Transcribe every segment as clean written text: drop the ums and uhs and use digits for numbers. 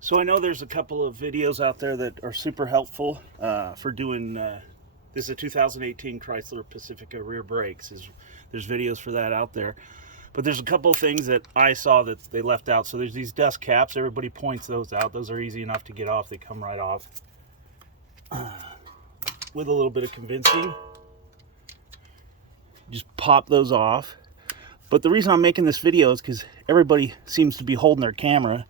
So I know there's a couple of videos out there that are super helpful for doing, this is a 2018 Chrysler Pacifica rear brakes. There's videos for that out there. But there's a couple of things that I saw that they left out. So there's these dust caps. Everybody points those out. Those are easy enough to get off. They come right off. With a little bit of convincing. Just pop those off. But the reason I'm making this video is because everybody seems to be holding their camera.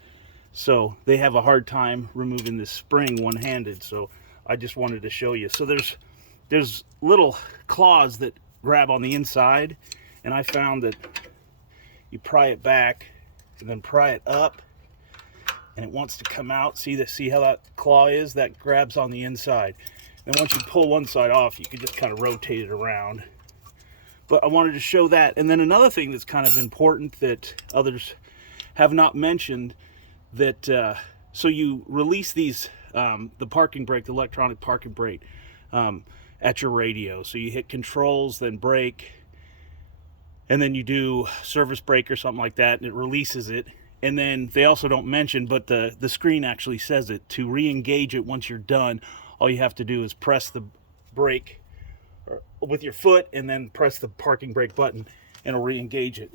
So they have a hard time removing this spring one-handed. So I just wanted to show you. So there's little claws that grab on the inside. And I found that you pry it back and then pry it up. And it wants to come out. See how that claw is? That grabs on the inside. And once you pull one side off, you can just kind of rotate it around. But I wanted to show that. And then another thing that's kind of important that others have not mentioned, that so you release these, the parking brake, the electronic parking brake, at your radio. So you hit controls, then brake, and then you do service brake or something like that, and it releases it. And then they also don't mention, but the screen actually says it, to re-engage it once you're done, all you have to do is press the brake with your foot and then press the parking brake button and it'll re-engage it.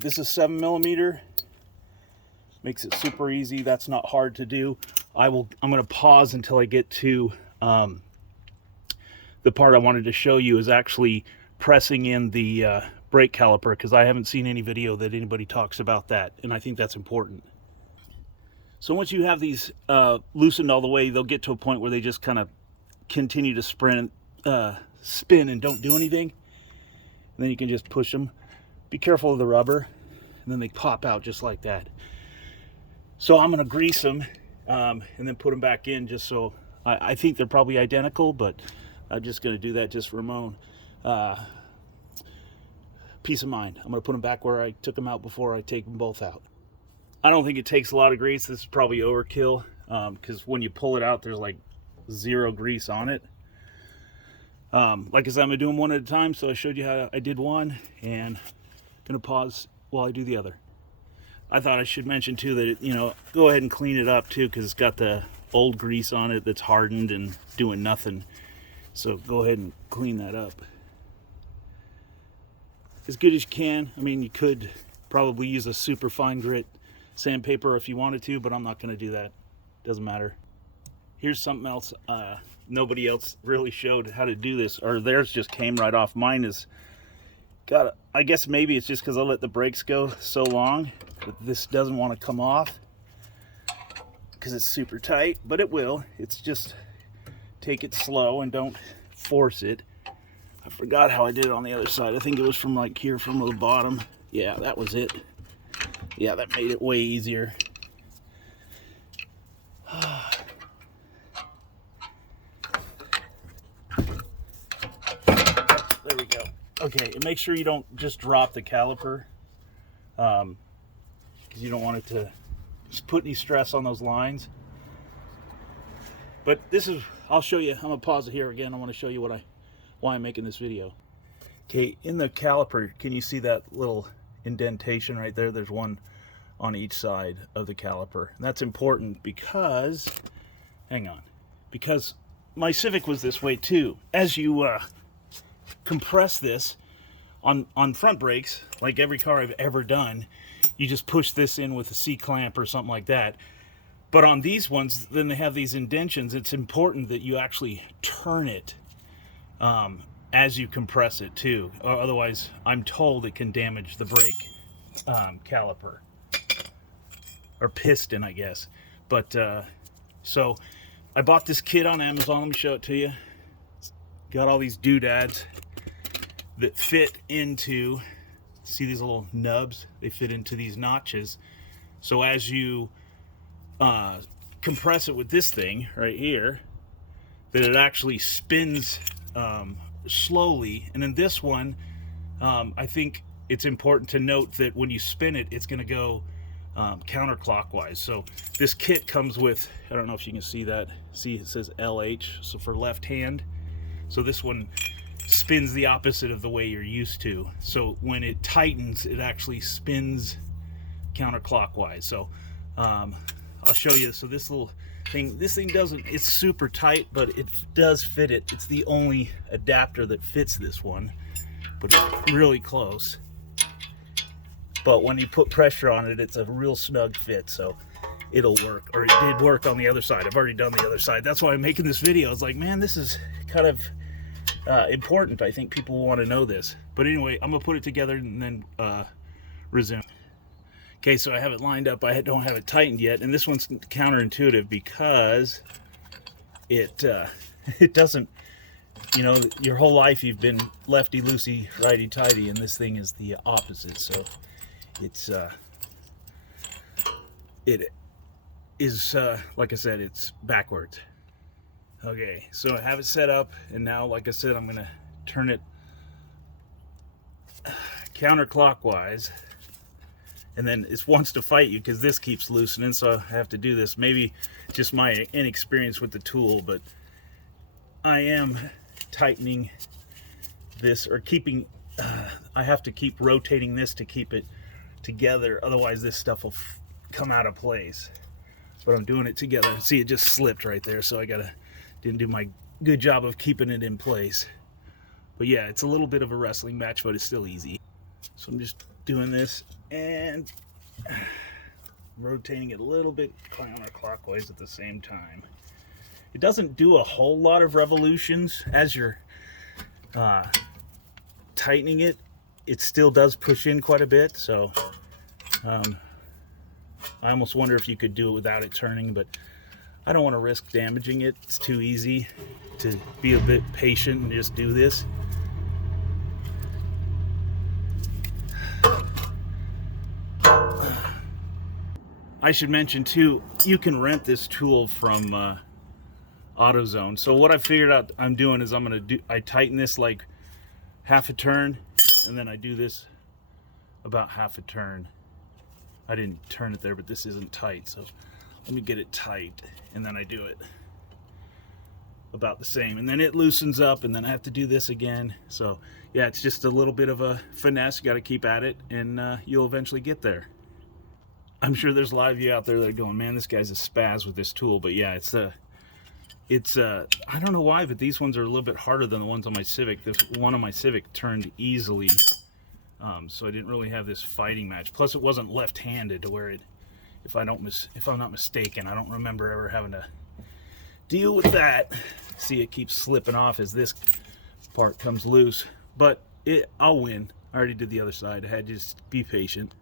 This is 7mm. Makes it super easy. That's not hard to do. I'm going to pause until I get to the part I wanted to show you, is actually pressing in the brake caliper, because I haven't seen any video that anybody talks about that, and I think that's important. So once you have these loosened all the way, they'll get to a point where they just kind of continue to spin and don't do anything. And then you can just push them. Be careful of the rubber, and then they pop out just like that. So I'm going to grease them and then put them back in, just so I think they're probably identical, but I'm just going to do that just for Ramon. Peace of mind. I'm going to put them back where I took them out before I take them both out. I don't think it takes a lot of grease. This is probably overkill, because when you pull it out, there's like zero grease on it. Like I said, I'm going to do them one at a time, so I showed you how I did one, and I'm going to pause while I do the other. I thought I should mention too that go ahead and clean it up too, because it's got the old grease on it that's hardened and doing nothing. So go ahead and clean that up as good as you can. I mean, you could probably use a super fine grit sandpaper if you wanted to, but I'm not going to do that. Doesn't matter. Here's something else. Nobody else really showed how to do this, or theirs just came right off. Mine is got, I guess maybe it's just because I let the brakes go so long that this doesn't want to come off because it's super tight, but it will. It's just take it slow and don't force it. I forgot how I did it on the other side. I think it was from like here, from the bottom. Yeah, that was it. Yeah, that made it way easier. There we go. Okay, and make sure you don't just drop the caliper, because you don't want it to just put any stress on those lines. But this is, I'll show you. I'm gonna pause it here again. I want to show you why I'm making this video. Okay, in the caliper, can you see that little indentation right there? There's one on each side of the caliper. And that's important because, hang on, because my Civic was this way too. As you compress this on front brakes, like every car I've ever done, you just push this in with a C-clamp or something like that. But on these ones, then they have these indentions. It's important that you actually turn it as you compress it too. Otherwise, I'm told it can damage the brake caliper. Or piston, I guess. But, so, I bought this kit on Amazon. Let me show it to you. It's got all these doodads that fit into, see these little nubs? They fit into these notches. So as you compress it with this thing right here, that it actually spins slowly. And then this one, I think it's important to note that when you spin it, it's going to go counterclockwise. So this kit comes with, I don't know if you can see that. See, it says LH, so for left hand. So this one spins the opposite of the way you're used to. So when it tightens, it actually spins counterclockwise. So I'll show you. So this little thing, doesn't, it's super tight, but it does fit it. It's the only adapter that fits this one, but it's really close. But when you put pressure on it, it's a real snug fit, so it'll work. Or it did work on the other side. I've already done the other side. That's why I'm making this video. It's like, man, this is kind of important. I think people want to know this. But anyway, I'm gonna put it together and then resume. Okay, so I have it lined up. I don't have it tightened yet, and this one's counterintuitive because it it doesn't, you know, your whole life you've been lefty loosey, righty tighty, and this thing is the opposite. So it's it is like I said, it's backwards. Okay, so I have it set up, and now, like I said, I'm gonna turn it counterclockwise. And then it wants to fight you because this keeps loosening, so I have to do this. Maybe just my inexperience with the tool, but I am tightening this, or keeping, I have to keep rotating this to keep it together, otherwise this stuff will come out of place. But I'm doing it together. See, it just slipped right there, so I didn't do my good job of keeping it in place. But yeah, it's a little bit of a wrestling match, but it's still easy. So I'm just doing this and rotating it a little bit counterclockwise at the same time. It doesn't do a whole lot of revolutions as you're tightening it. It still does push in quite a bit, so I almost wonder if you could do it without it turning, but I don't want to risk damaging it. It's too easy to be a bit patient and just do this. I should mention too, you can rent this tool from AutoZone. So what I figured out I'm doing is I tighten this like half a turn, and then I do this about half a turn. I didn't turn it there, but this isn't tight, so let me get it tight, and then I do it about the same, and then it loosens up, and then I have to do this again. So yeah, it's just a little bit of a finesse. You got to keep at it, and you'll eventually get there. I'm sure there's a lot of you out there that are going, man, this guy's a spaz with this tool. But yeah, it's I don't know why, but these ones are a little bit harder than the ones on my Civic. This one on my Civic turned easily, so I didn't really have this fighting match. Plus, it wasn't left-handed to where it, if I'm not mistaken, I don't remember ever having to deal with that. See, it keeps slipping off as this part comes loose, but I'll win. I already did the other side. I had to just be patient.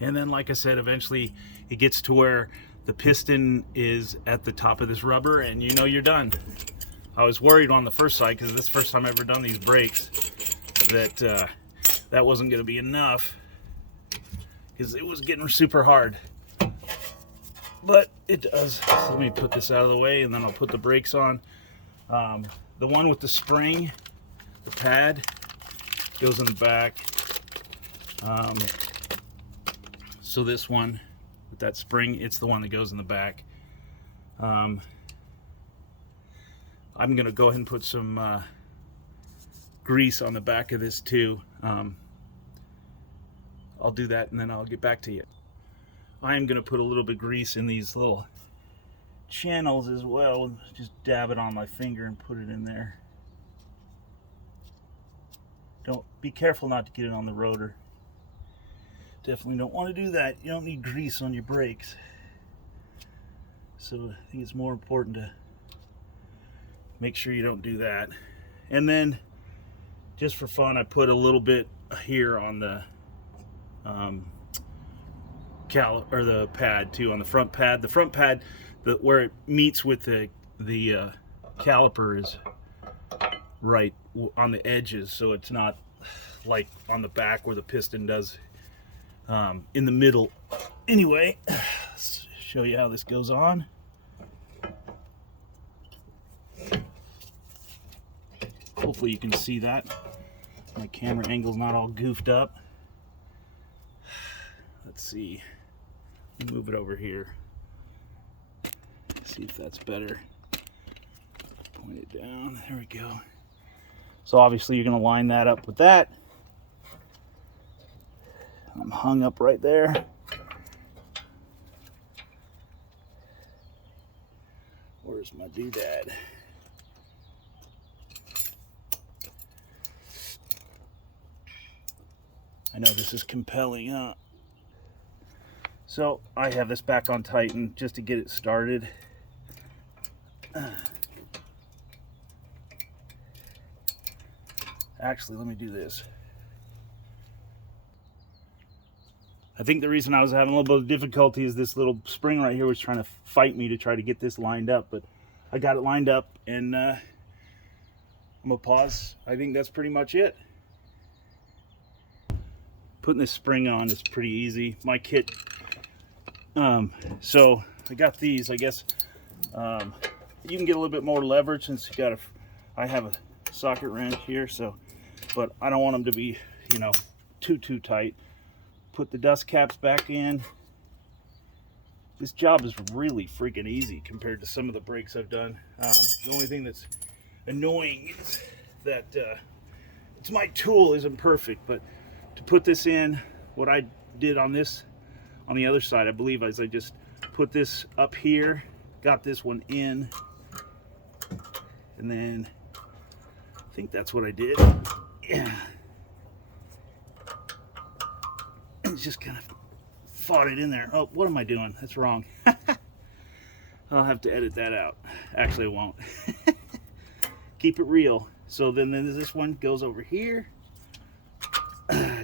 And then, like I said, eventually it gets to where the piston is at the top of this rubber, and you know you're done. I was worried on the first side, because this is the first time I've ever done these brakes, that that wasn't going to be enough, because it was getting super hard. But it does. So let me put this out of the way, and then I'll put the brakes on. The one with the spring, the pad, goes in the back. So this one with that spring, it's the one that goes in the back. I'm gonna go ahead and put some grease on the back of this too. I'll do that, and then I'll get back to you. I am gonna put a little bit of grease in these little channels as well. Just dab it on my finger and put it in there. Be careful not to get it on the rotor. Definitely don't want to do that. You don't need grease on your brakes. So I think it's more important to make sure you don't do that. And then, just for fun, I put a little bit here on the the pad too, on the front pad. The front pad, where it meets with the caliper, is right on the edges, so it's not like on the back where the piston does. In the middle. Anyway, let's show you how this goes on. Hopefully you can see that. My camera angle's not all goofed up. Let's see. Move it over here. See if that's better. Point it down. There we go. So obviously you're going to line that up with that. I'm hung up right there. Where's my doodad? I know this is compelling, huh? So I have this back on Titan just to get it started. Actually, let me do this. I think the reason I was having a little bit of difficulty is this little spring right here was trying to fight me to try to get this lined up, but I got it lined up, and I'm gonna pause. I think that's pretty much it. Putting this spring on is pretty easy. My kit, so I got these. I guess you can get a little bit more leverage since you got I have a socket wrench here, so, but I don't want them to be, you know, too tight. Put the dust caps back in. This job is really freaking easy compared to some of the brakes I've done. The only thing that's annoying is that it's my tool isn't perfect, but to put this in, what I did on this, on the other side, I believe, is I just put this up here, got this one in, and then I think that's what I did. Yeah. And just kind of fought it in there. Oh, what am I doing? That's wrong. I'll have to edit that out. Actually, I won't. Keep it real. So then this one goes over here.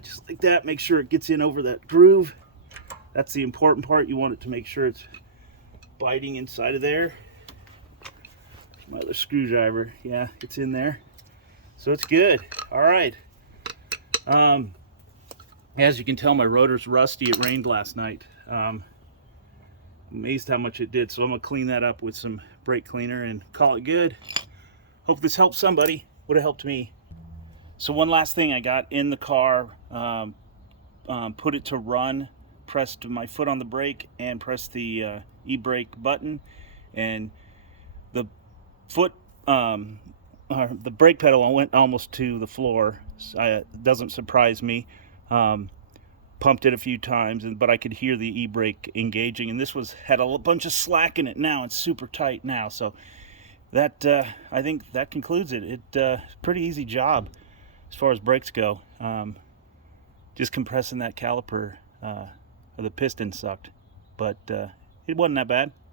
Just like that. Make sure it gets in over that groove. That's the important part. You want it to make sure it's biting inside of there. My other screwdriver. Yeah, it's in there. So it's good. All right. As you can tell, my rotor's rusty. It rained last night. Amazed how much it did. So I'm going to clean that up with some brake cleaner and call it good. Hope this helps somebody. Would have helped me. So one last thing, I got in the car, put it to run, pressed my foot on the brake and pressed the e-brake button, and the foot, the brake pedal went almost to the floor. It doesn't surprise me. Pumped it a few times, but I could hear the e-brake engaging, and this had a bunch of slack in it. Now it's super tight now, so that I think that concludes it. It's pretty easy job as far as brakes go. Just compressing that caliper, or the piston sucked, but it wasn't that bad.